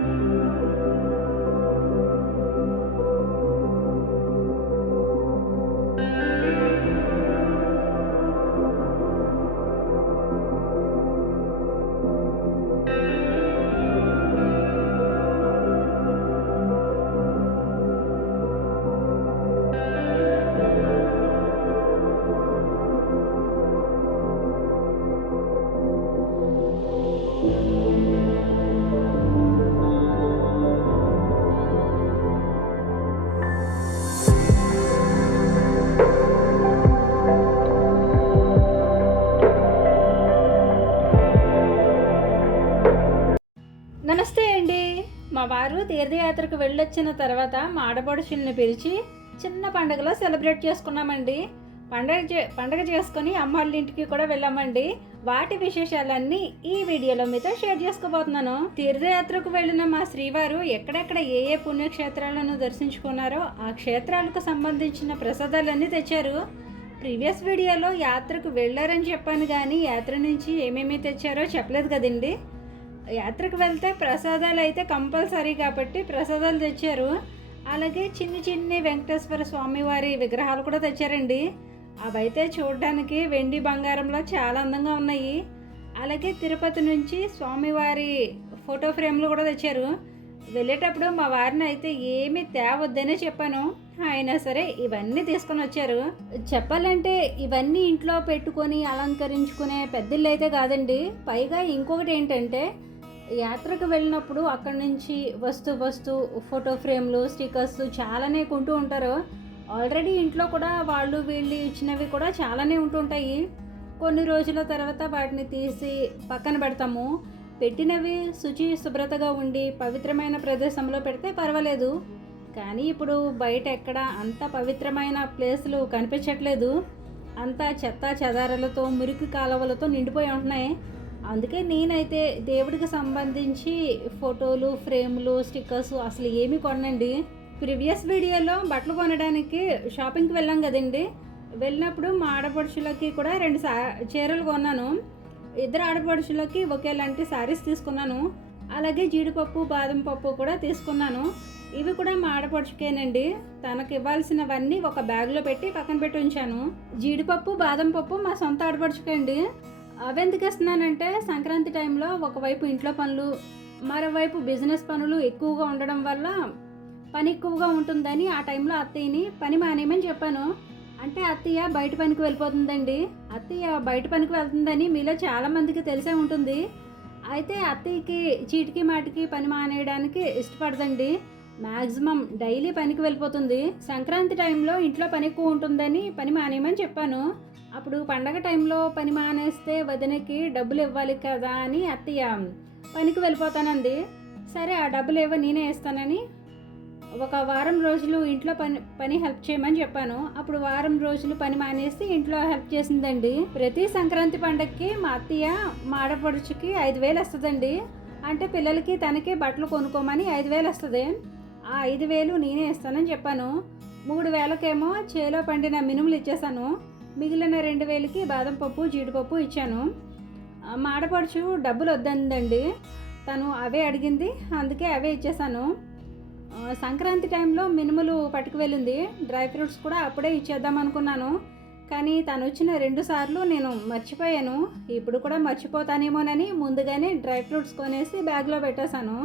నమస్తే అండి. మా వారు తీర్థయాత్రకు వెళ్ళొచ్చిన తర్వాత మా ఆడపడుచుల్ని పిలిచి చిన్న పండుగలో సెలబ్రేట్ చేసుకున్నామండి. పండగ చేసుకొని అమ్మాళ్ళ ఇంటికి కూడా వెళ్ళామండి. వాటి విశేషాలన్నీ ఈ వీడియోలో మీతో షేర్ చేసుకోబోతున్నాను. తీర్థయాత్రకు వెళ్ళిన మా శ్రీవారు ఎక్కడెక్కడ ఏ ఏ పుణ్యక్షేత్రాలను దర్శించుకున్నారో ఆ క్షేత్రాలకు సంబంధించిన ప్రసాదాలన్నీ తెచ్చారు. ప్రీవియస్ వీడియోలో యాత్రకు వెళ్ళారని చెప్పాను, కానీ యాత్ర నుంచి ఏమేమి తెచ్చారో చెప్పలేదు కదండి. యాత్రకు వెళ్తే ప్రసాదాలు అయితే కంపల్సరీ కాబట్టి ప్రసాదాలు తెచ్చారు. అలాగే చిన్ని వెంకటేశ్వర స్వామి వారి విగ్రహాలు కూడా తెచ్చారండి. అవైతే చూడడానికి వెండి బంగారంలో చాలా అందంగా ఉన్నాయి. అలాగే తిరుపతి నుంచి స్వామివారి ఫోటో ఫ్రేమ్లు కూడా తెచ్చారు. వెళ్ళేటప్పుడు మా వారిని అయితే ఏమీ తేవద్దనే చెప్పాను, అయినా సరే ఇవన్నీ తీసుకొని వచ్చారు. చెప్పాలంటే ఇవన్నీ ఇంట్లో పెట్టుకొని అలంకరించుకునే పెద్దలు అయితే కాదండి. పైగా ఇంకొకటి ఏంటంటే, యాత్రకు వెళ్ళినప్పుడు అక్కడి నుంచి వస్తూ ఫోటో ఫ్రేమ్లు, స్టిక్కర్స్ చాలానే కొంటూ ఉంటారు. ఆల్రెడీ ఇంట్లో కూడా వాళ్ళు వీళ్ళు ఇచ్చినవి కూడా చాలానే ఉంటుంటాయి. కొన్ని రోజుల తర్వాత వాటిని తీసి పక్కన పెడతాము. పెట్టినవి శుభ్రతగా ఉండి పవిత్రమైన ప్రదేశంలో పెడితే పర్వాలేదు. కానీ ఇప్పుడు బయట ఎక్కడ అంత పవిత్రమైన ప్లేసులు కనిపించట్లేదు. అంతా చెత్త చెదారాలతో, మురికి కాలువలతో నిండిపోయి ఉంటున్నాయి. అందుకే నేనైతే దేవుడికి సంబంధించి ఫోటోలు, ఫ్రేములు, స్టిక్కర్స్ అసలు ఏమీ కొనండి. ప్రీవియస్ వీడియోలో బట్టలు కొనడానికి షాపింగ్కి వెళ్ళాం కదండి. వెళ్ళినప్పుడు మా ఆడపడుచులకి కూడా 2 చీరలు కొన్నాను. ఇద్దరు ఆడపడుచులకి ఒకేలాంటి శారీస్ తీసుకున్నాను. అలాగే జీడిపప్పు, బాదం పప్పు కూడా తీసుకున్నాను. ఇవి కూడా మా ఆడపడుచుకేనండి. తనకు ఇవ్వాల్సినవన్నీ ఒక బ్యాగ్లో పెట్టి పక్కన పెట్టి ఉంచాను. జీడిపప్పు, బాదం పప్పు మా సొంత ఆడపడుచుకండి. అవెందుకు ఇస్తున్నానంటే, సంక్రాంతి టైంలో ఒకవైపు ఇంట్లో పనులు, మరోవైపు బిజినెస్ పనులు ఎక్కువగా ఉండడం వల్ల పని ఎక్కువగా ఉంటుందని ఆ టైంలో అత్తయ్యని పని మానేయమని చెప్పాను. అంటే అత్తయ్య బయట పనికి వెళ్ళిపోతుందండి. అత్తయ్య బయట పనికి వెళ్తుందని మీలో చాలామందికి తెలిసే ఉంటుంది. అయితే అత్తయ్యకి చీటికి మాటికి పని మానేయడానికి ఇష్టపడదండి. మ్యాక్సిమం డైలీ పనికి వెళ్ళిపోతుంది. సంక్రాంతి టైంలో ఇంట్లో పని ఎక్కువ ఉంటుందని పని మానేయమని చెప్పాను. అప్పుడు పండగ టైంలో పని మానేస్తే వదినకి డబ్బులు ఇవ్వాలి కదా అని అత్తయ్య పనికి వెళ్ళిపోతానంది. సరే ఆ డబ్బులు ఏవో నేనే ఇస్తానని ఒక వారం రోజులు ఇంట్లో పని హెల్ప్ చేయమని చెప్పాను. అప్పుడు వారం రోజులు పని మానేసి ఇంట్లో హెల్ప్ చేసిందండి. ప్రతి సంక్రాంతి పండగకి మా అత్తయ్య మా ఆడపడుచుకి 5,000 వస్తుందండి. అంటే పిల్లలకి తనకి బట్టలు కొనుక్కోమని 5,000 వస్తుంది. ఆ 5,000 నేనే ఇస్తానని చెప్పాను. 3,000కేమో చేలో పండిన మినుములు ఇచ్చేసాను. మిగిలిన 2,000కి బాదం పప్పు, జీడిపప్పు ఇచ్చాను. మా ఆడపడుచు డబ్బులు వద్దందండి. తను అవే అడిగింది, అందుకే అవే ఇచ్చేసాను. సంక్రాంతి టైంలో మినుములు పట్టుకు వెళ్ళింది. డ్రై ఫ్రూట్స్ కూడా అప్పుడే ఇచ్చేద్దాం అనుకున్నాను, కానీ తను వచ్చిన 2 సార్లు నేను మర్చిపోయాను. ఇప్పుడు కూడా మర్చిపోతానేమోనని ముందుగానే డ్రై ఫ్రూట్స్ కొనేసి బ్యాగ్లో పెట్టేశాను.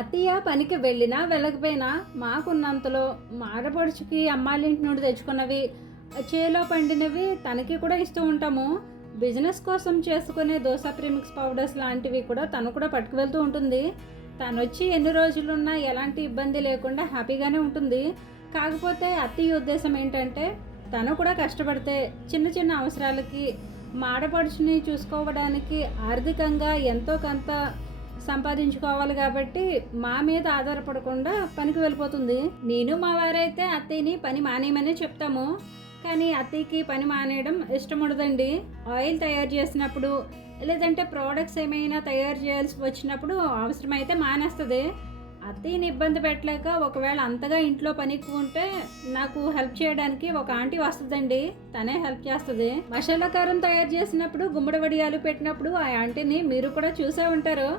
అత్తయ్య పనికి వెళ్ళినా వెళ్ళకపోయినా మాకున్నంతలో మా ఆడపడుచుకి అమ్మాళ్ళ ఇంటి నుండి తెచ్చుకున్నవి, చేలో పండినవి తనకి కూడా ఇస్తూ ఉంటాము. బిజినెస్ కోసం చేసుకునే దోశ ప్రీమిక్స్ పౌడర్స్ లాంటివి కూడా తను కూడా పట్టుకు వెళ్తూ ఉంటుంది. తను వచ్చి ఎన్ని రోజులున్నా ఎలాంటి ఇబ్బంది లేకుండా హ్యాపీగానే ఉంటుంది. కాకపోతే అత్తయ్య ఉద్దేశం ఏంటంటే, తను కూడా కష్టపడితే చిన్న అవసరాలకి మా ఆడపడుచుని చూసుకోవడానికి ఆర్థికంగా ఎంతో కొంత సంపాదించుకోవాలి కాబట్టి మా మీద ఆధారపడకుండా పనికి వెళ్ళిపోతుంది. నేను మా వారైతే అత్తయ్యని పని మానేయమని చెప్తాము, కానీ అత్తయ్యకి పని మానేయడం ఇష్టం ఉండదండి. ఆయిల్ తయారు చేసినప్పుడు లేదంటే ప్రోడక్ట్స్ ఏమైనా తయారు చేయాల్సి వచ్చినప్పుడు అవసరమైతే మానేస్తుంది. అత్తయ్యని ఇబ్బంది పెట్టలేక ఒకవేళ అంతగా ఇంట్లో పని ఎక్కువ ఉంటే నాకు హెల్ప్ చేయడానికి ఒక ఆంటీ వస్తుందండి. తనే హెల్ప్ చేస్తుంది. మసాలా కారం తయారు చేసినప్పుడు, గుమ్మడి వడియాలు పెట్టినప్పుడు ఆ ఆంటీని మీరు కూడా చూసే ఉంటారు.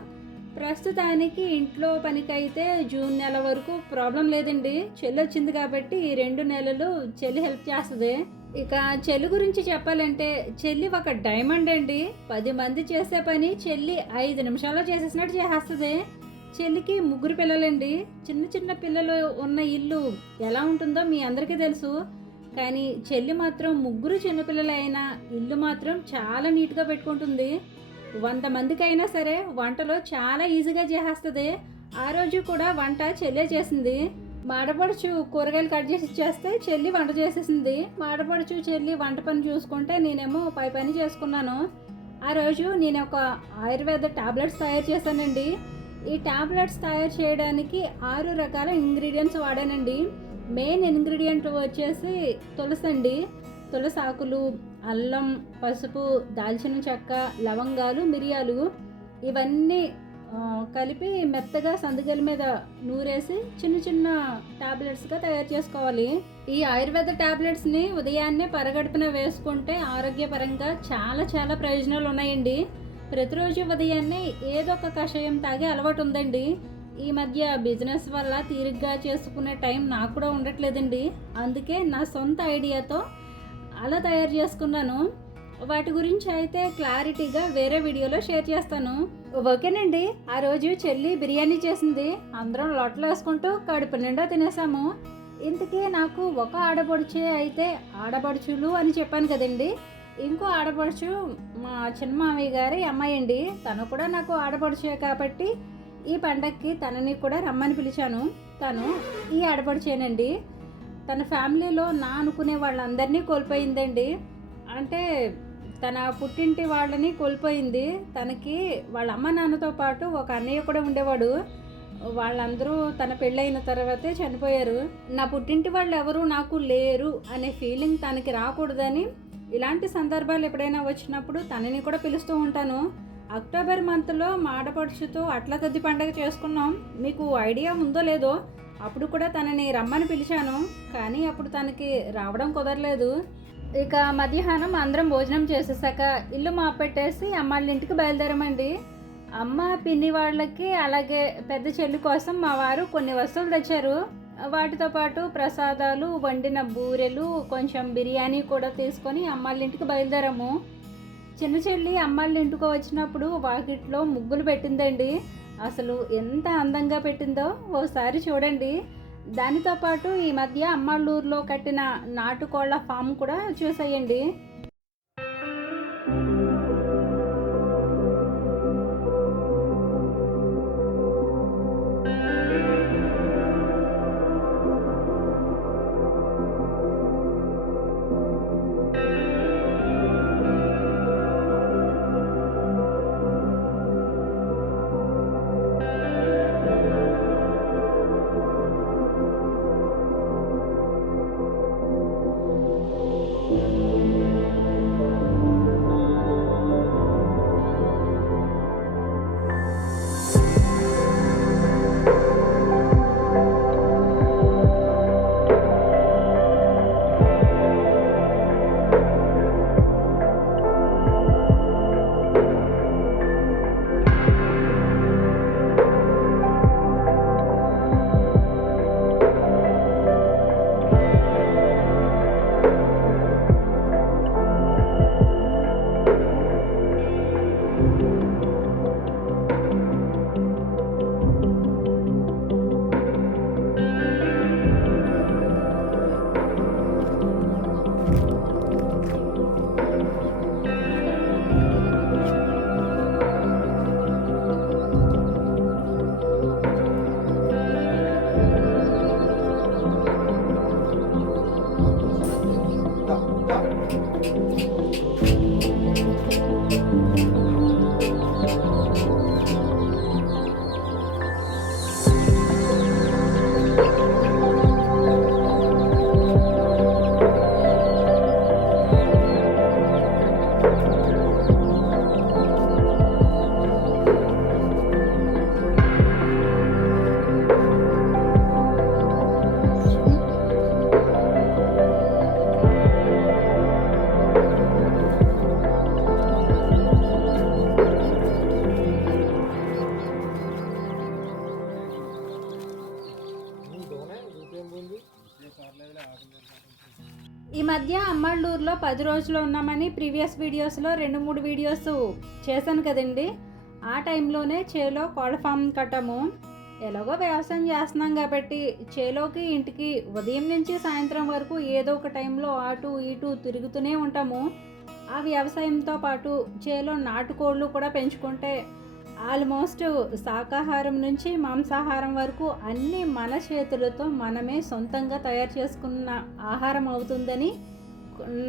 ప్రస్తుతానికి ఇంట్లో పనికైతే జూన్ నెల వరకు ప్రాబ్లం లేదండి. చెల్లి వచ్చింది కాబట్టి ఈ 2 నెలలు చెల్లి హెల్ప్ చేస్తది. ఇక చెల్లి గురించి చెప్పాలంటే చెల్లి ఒక డైమండ్ అండి. 10 మంది చేసే పని చెల్లి 5 నిమిషాల్లో చేసేసినట్టు చేసేస్తది. చెల్లికి 3 పిల్లలండి. చిన్న చిన్న పిల్లలు ఉన్న ఇల్లు ఎలా ఉంటుందో మీ అందరికీ తెలుసు. కానీ చెల్లి మాత్రం 3 చిన్నపిల్లలైనా ఇల్లు మాత్రం చాలా నీట్‌గా పెట్టుకుంటుంది. 100 మందికైనా సరే వంటలో చాలా ఈజీగా చేసేస్తది. ఆ రోజు కూడా వంట చెల్లే చేసింది. మాడపడుచు కూరగాయలు కట్ చేసి ఇచ్చేస్తే చెల్లి వంట చేసేసింది. మాడపడుచు చెల్లి వంట పని చూసుకుంటే నేనేమో పై పని చేసుకున్నాను. ఆ రోజు నేను ఒక ఆయుర్వేద టాబ్లెట్స్ తయారు చేశానండి. ఈ టాబ్లెట్స్ తయారు చేయడానికి 6 రకాల ఇంగ్రీడియంట్స్ వాడానండి. మెయిన్ ఇంగ్రీడియంట్ వచ్చేసి తులసి అండి. తులసి ఆకులు, అల్లం, పసుపు, దాల్చిన చెక్క, లవంగాలు, మిరియాలు ఇవన్నీ కలిపి మెత్తగా సందుగల మీద నూరేసి చిన్న చిన్న టాబ్లెట్స్గా తయారు చేసుకోవాలి. ఈ ఆయుర్వేద టాబ్లెట్స్ని ఉదయాన్నే పరగడుపున వేసుకుంటే ఆరోగ్యపరంగా చాలా చాలా ప్రయోజనాలు ఉన్నాయండి. ప్రతిరోజు ఉదయాన్నే ఏదో ఒక కషాయం తాగే అలవాటు ఉందండి. ఈ మధ్య బిజినెస్ వల్ల తీరిగ్గా చేసుకునే టైం నాకు కూడా ఉండట్లేదండి. అందుకే నా సొంత ఐడియాతో అలా తయారు చేసుకున్నాను. వాటి గురించి అయితే క్లారిటీగా వేరే వీడియోలో షేర్ చేస్తాను. ఓకేనండి. ఆ రోజు చెల్లి బిర్యానీ చేసింది. అందరం లొట్టలు వేసుకుంటూ కడుపు నిండా తినేసాము. ఇంతకీ నాకు ఒక ఆడపడుచే అయితే ఆడపడుచులు అని చెప్పాను కదండి. ఇంకో ఆడపడుచు మా చిన్న మామయ్య గారి అమ్మాయి అండి. తను కూడా నాకు ఆడపడుచే కాబట్టి ఈ పండక్కి తనని కూడా రమ్మని పిలిచాను. తను ఈ ఆడపడుచేనండి. తన ఫ్యామిలీలో నా అనుకునే వాళ్ళందరినీ కోల్పోయిందండి. అంటే తన పుట్టింటి వాళ్ళని కోల్పోయింది. తనకి వాళ్ళ అమ్మ నాన్నతో పాటు ఒక అన్నయ్య కూడా ఉండేవాడు. వాళ్ళందరూ తన పెళ్ళైన తర్వాతే చనిపోయారు. నా పుట్టింటి వాళ్ళు ఎవరు నాకు లేరు అనే ఫీలింగ్ తనకి రాకూడదని ఇలాంటి సందర్భాలు ఎప్పుడైనా వచ్చినప్పుడు తనని కూడా పిలుస్తూ ఉంటాను. అక్టోబర్ మంత్లో మాడపడుచుతో అట్ల తద్ది పండగ చేసుకున్నాం. మీకు ఐడియా ఉందో లేదో, అప్పుడు కూడా తనని రమ్మని పిలిచాను. కానీ అప్పుడు తనకి రావడం కుదరలేదు. ఇక మధ్యాహ్నం అందరం భోజనం చేసేసాక ఇల్లు మాపెట్టేసి అమ్మాళ్ళ ఇంటికి బయలుదేరామండి. అమ్మ పిన్ని వాళ్ళకి అలాగే పెద్ద చెల్లి కోసం మా వారు కొన్ని వస్తువులు తెచ్చారు. వాటితో పాటు ప్రసాదాలు, వండిన బూరెలు, కొంచెం బిర్యానీ కూడా తీసుకొని అమ్మాళ్ళ ఇంటికి బయలుదేరాము. చిన్న చెల్లి అమ్మాళ్ళ ఇంటికి వచ్చినప్పుడు వాకిట్లో ముగ్గులు పెట్టిందండి. అసలు ఎంత అందంగా పెట్టిందో ఓసారి చూడండి. దానితో పాటు ఈ మధ్య అమ్మాళ్ళూరులో కట్టిన నాటుకోళ్ల ఫామ్ కూడా చూసేయండి. ఈ మధ్య అమ్మళ్ళూరులో 10 రోజులు ఉన్నామని ప్రీవియస్ వీడియోస్లో 2-3 వీడియోస్ చేశాను కదండి. ఆ టైంలోనే చేలో కోళ్ళ ఫామ్ కట్టాము. ఎలాగో వ్యవసాయం చేస్తున్నాం కాబట్టి చేలోకి ఇంటికి ఉదయం నుంచి సాయంత్రం వరకు ఏదో ఒక టైంలో అటు ఇటు తిరుగుతూనే ఉంటాము. ఆ వ్యవసాయంతో పాటు చేలో నాటుకోళ్ళు కూడా పెంచుకుంటే ఆల్మోస్ట్ శాకాహారం నుంచి మాంసాహారం వరకు అన్నీ మన చేతులతో మనమే సొంతంగా తయారు చేసుకున్న ఆహారం అవుతుందని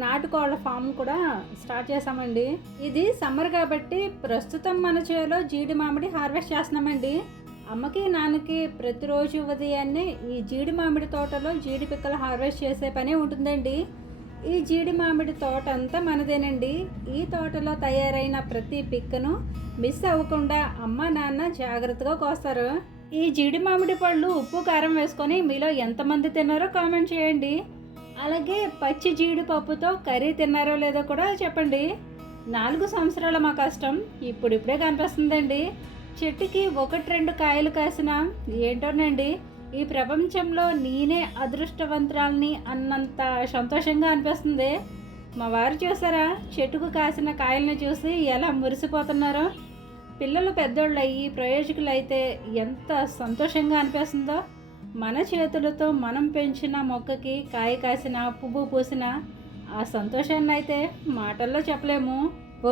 నాటుకోళ్ళ ఫామ్ కూడా స్టార్ట్ చేసామండి. ఇది సమ్మర్ కాబట్టి ప్రస్తుతం మన చేలో జీడి మామిడి హార్వెస్ట్ చేస్తున్నామండి. అమ్మకి నాన్నకి ప్రతిరోజు ఉదయాన్నే ఈ జీడి మామిడి తోటలో జీడి పిక్కలు హార్వెస్ట్ చేసే పని ఉంటుందండి. ఈ జీడి మామిడి తోట అంతా మనదేనండి. ఈ తోటలో తయారైన ప్రతి పిక్కను మిస్ అవ్వకుండా అమ్మ నాన్న జాగ్రత్తగా కోస్తారు. ఈ జీడి మామిడి పళ్ళు ఉప్పు కారం వేసుకొని మీలో ఎంతమంది తిన్నారో కామెంట్ చేయండి. అలాగే పచ్చి జీడిపప్పుతో కర్రీ తిన్నారో లేదో కూడా చెప్పండి. 4 సంవత్సరాల మా కష్టం ఇప్పుడిప్పుడే కనిపిస్తుందండి. చెట్టుకి 1-2 కాయలు కాసిన ఏంటోనండి ఈ ప్రపంచంలో నేనే అదృష్టవంతురాల్ని అన్నంత సంతోషంగా అనిపిస్తుంది. మా వారు చూసారా చెట్టుకు కాసిన కాయలను చూసి ఎలా మురిసిపోతున్నారో. పిల్లలు పెద్దోళ్ళు అయ్యి ప్రయోజకులు అయితే ఎంత సంతోషంగా అనిపిస్తుందో. మన చేతులతో మనం పెంచిన మొక్కకి కాయ కాసిన పువ్వు పూసిన ఆ సంతోషాన్ని అయితే మాటల్లో చెప్పలేము.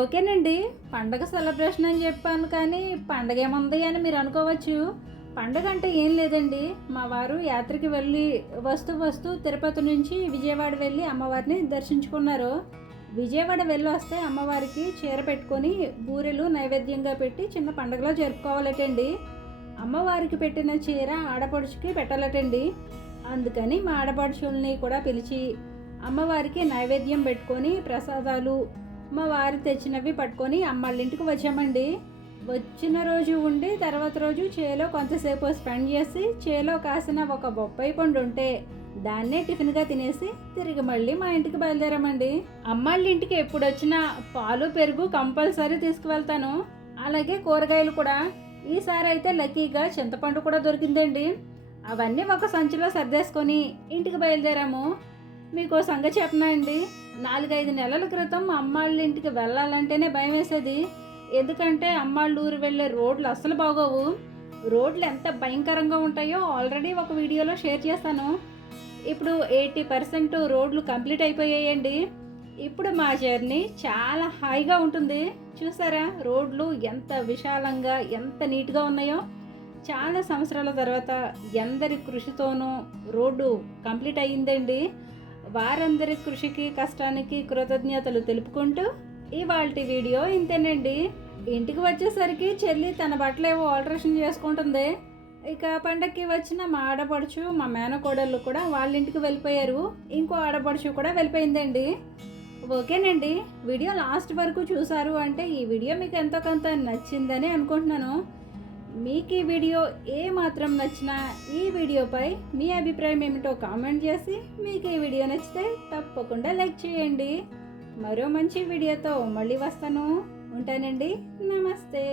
ఓకేనండి, పండగ సెలబ్రేషన్ అని చెప్పాను కానీ పండగ ఏముంది అని మీరు అనుకోవచ్చు. పండగ అంటే ఏం లేదండి, మా వారు యాత్రకి వెళ్ళి వస్తూ తిరుపతి నుంచి విజయవాడ వెళ్ళి అమ్మవారిని దర్శించుకున్నారు. విజయవాడ వెళ్ళి వస్తే అమ్మవారికి చీర పెట్టుకొని బూరెలు నైవేద్యంగా పెట్టి చిన్న పండగలో జరుపుకోవాలటండి. అమ్మవారికి పెట్టిన చీర ఆడపడుచుకి పెట్టాలటండి. అందుకని మా ఆడపడుచుల్ని కూడా పిలిచి అమ్మవారికి నైవేద్యం పెట్టుకొని ప్రసాదాలు మా వారు తెచ్చినవి పట్టుకొని అమ్మాళ్ళింటికి వచ్చామండి. వచ్చిన రోజు ఉండి తర్వాత రోజు చేలో కొంతసేపు స్పెండ్ చేసి చేలో కాసిన ఒక బొప్పాయి పండు ఉంటే దాన్నే టిఫిన్గా తినేసి తిరిగి మళ్ళీ మా ఇంటికి బయలుదేరామండి. అమ్మాళ్ళ ఇంటికి ఎప్పుడు వచ్చినా పాలు పెరుగు కంపల్సరీ తీసుకువెళ్తాను. అలాగే కూరగాయలు కూడా. ఈసారి అయితే లక్కీగా చింతపండు కూడా దొరికిందండి. అవన్నీ ఒక సంచిలో సర్దేసుకొని ఇంటికి బయలుదేరాము. మీకు సంగతి చెప్పనా అండి, 4-5 నెలల క్రితం అమ్మాళ్ళ ఇంటికి వెళ్ళాలంటేనే భయం వేసేది. ఎందుకంటే అమ్మాళ్ళ ఊరు వెళ్ళే రోడ్లు అస్సలు బాగోవు. రోడ్లు ఎంత భయంకరంగా ఉంటాయో ఆల్రెడీ ఒక వీడియోలో షేర్ చేస్తాను. ఇప్పుడు 80% రోడ్లు కంప్లీట్ అయిపోయాయండి. ఇప్పుడు మా జర్నీ చాలా హాయిగా ఉంటుంది. చూసారా రోడ్లు ఎంత విశాలంగా ఎంత నీట్గా ఉన్నాయో. చాలా సంవత్సరాల తర్వాత ఎందరి కృషితోనూ రోడ్డు కంప్లీట్ అయ్యిందండి. వారందరి కృషికి కష్టానికి కృతజ్ఞతలు తెలుపుకుంటూ ఇవాల్టి వీడియో ఇంతేనండి. ఇంటికి వచ్చేసరికి చెల్లి తన బట్టలు ఏవో ఆల్టరేషన్ చేసుకుంటుంది. ఇక పండక్కి వచ్చిన మా ఆడపడుచు మా మేనకోడళ్ళు కూడా వాళ్ళ ఇంటికి వెళ్ళిపోయారు. ఇంకో ఆడపడుచు కూడా వెళ్ళిపోయిందండి. ఓకేనండి, వీడియో లాస్ట్ వరకు చూసారు అంటే ఈ వీడియో మీకు ఎంతో కొంత నచ్చిందని అనుకుంటున్నాను. మీకు ఈ వీడియో ఏ మాత్రం నచ్చినా ఈ వీడియోపై మీ అభిప్రాయం ఏమిటో కామెంట్ చేసి మీకు ఈ వీడియో నచ్చితే తప్పకుండా లైక్ చేయండి. మరో మంచి వీడియోతో మళ్ళీ వస్తాను. ఉంటానండి. నమస్తే.